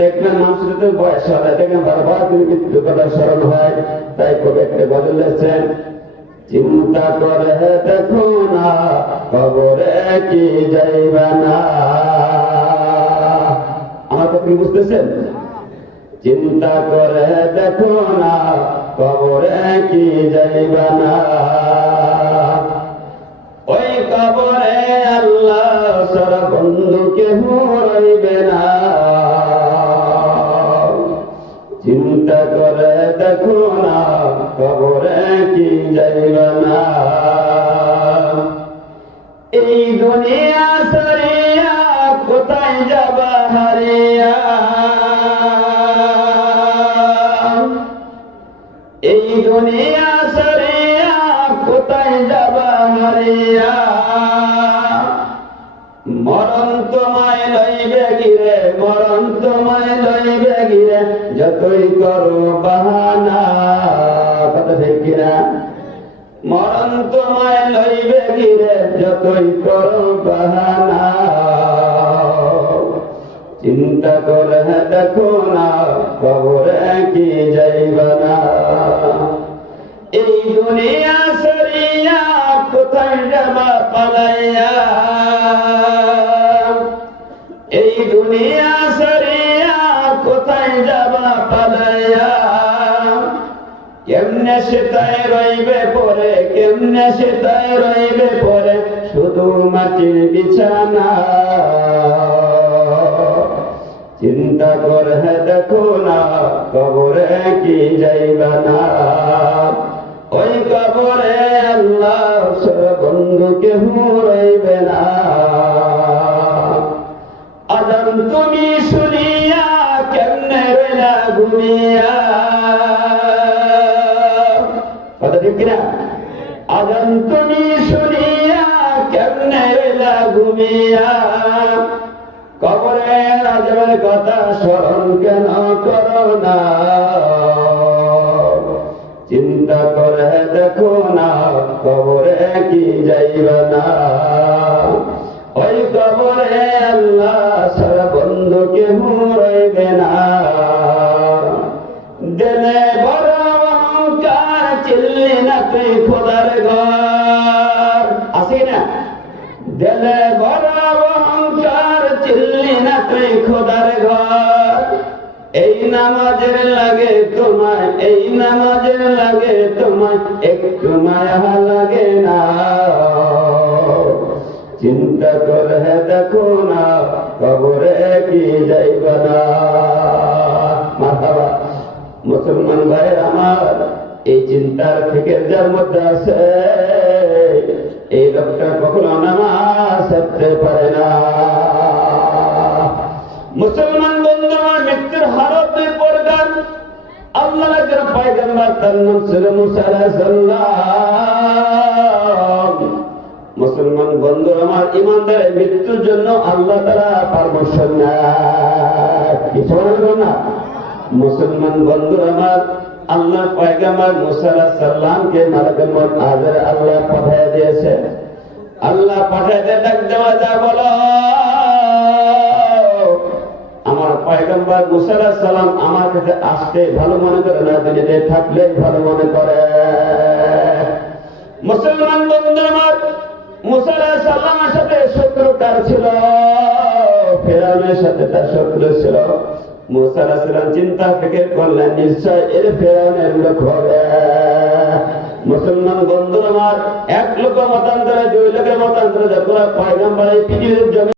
দেখবেন মানুষের তো বয়স হয়, দেখবেন বারবার তিনি মৃত্যুর কথা স্মরণ হয়। তাই কবি একটা গজল লিখছেন, চিন্তা করে দেখো না কবরে কি যাইবে না। আমার কথা কি বুঝতেছেন? চিন্তা করে দেখো না কবরে কি যাইবে না। ওই কবরে আল্লাহ সারা বন্ধু কেহ রইবে না। চিন্তা করে দেখো না কবরে কি যাইবে না। এই দুনিয়া সারিয়া কোথায় যাবা হারিয়া, এই দুনিয়া সারিয়া কোথায় যাবা হারিয়া। মরণ তোমায় লইবে গিরে, মরণ তোমায় লইবে গিরে, যতই করো বাহানা। কথা ঠিক কিনা? মরণ তোমায় লইবে গিরে, যতই করো বাহানা। চিন্তা করে দেখো না কবরে কি যাইবে না। এই দুনিয়া সরিয়া কোথায় যাবা পালাইয়া, এই দুনিয়া সরিয়া কোথায় যাবা পালাইয়া। কেমনে সেটাই রইবে পরে, কেমনে সেটাই রইবে পরে, শুধু মাটির বিছানা। চিন্তা করে দেখো না কবরে কি যাইবে না। ওই কবরে আল্লাহ সারা বন্ধু কেহ রইবে না। আজান তুমি শুনিয়া কেমনে রইলা ঘুমিয়া। কথা ঠিক কিনা? আজান তুমি শুনিয়া কেমনে রইলা ঘুমিয়া। কবরে আজানের কথা স্মরণ কেন করো না। চিন্তা করে দেখো না কবরে কি যাইবে না। ওই কবরে আল্লাহ সারা বন্ধু কেহ রইবে না। দিলে বড় অহংকার, চিল্লি না তুই খোদার ঘর। আসি না? দিলে বড় অহংকার, চিল্লি না তুই খোদার ঘর। এই নামাজের লাগে তোমায়, এই নামাজের লাগে তোমায়, একটু মায়া লাগে না। চিন্তা করে দেখো না কবরে কি যাইবে না। মারহাবা। মুসলমান ভাই আমার, এই চিন্তার ফিকির যার মধ্যে আছে, এই লোকটা কখনো নামাজ পড়তে পারে না। মুসলমান বন্ধু আমার, মৃত্যুর হারত দুই প্রকার। আল্লাহর একজন পয়গম্বর, তার নাম ছিল মুসা আলাইহিস সালাম। মুসলমান বন্ধু আমার, ইমানদারের মৃত্যুর জন্য আল্লাহ তাআলা পারমিশন নেয়। কি শোনাবেন না? মুসলমান বন্ধু আমার, আল্লাহ পয়গম্বর মুসা আলাইহিস সালামকে মালাকুল মউত আজর আল্লাহ পাঠিয়ে দিয়েছে। আল্লাহ পাঠিয়ে দিয়ে ডাক দেওয়া যা বলো, আমার পয়গম্বর মুসা আলাইহিস সালাম আমার কাছে আসতে ভালো মনে করে না, দুনিয়াতে থাকলে ভালো মনে করে। মুসলমান বন্ধু আমার, মুসা আলাইহিস সালামের সাথে শত্রুতার ছিল, ফেরাউনের সাথে তার শত্রু ছিল। মুসা আলাইহিস সালাম চিন্তা ফিকির করলেন, নিশ্চয় এর ফেরাউনের লোক হবে। মুসলমান বন্ধু আমার, এক লোক মতান্তরে, দুই লোকের মতান্তরে, যখন পয়গম্বর এই পৃথিবীর জমি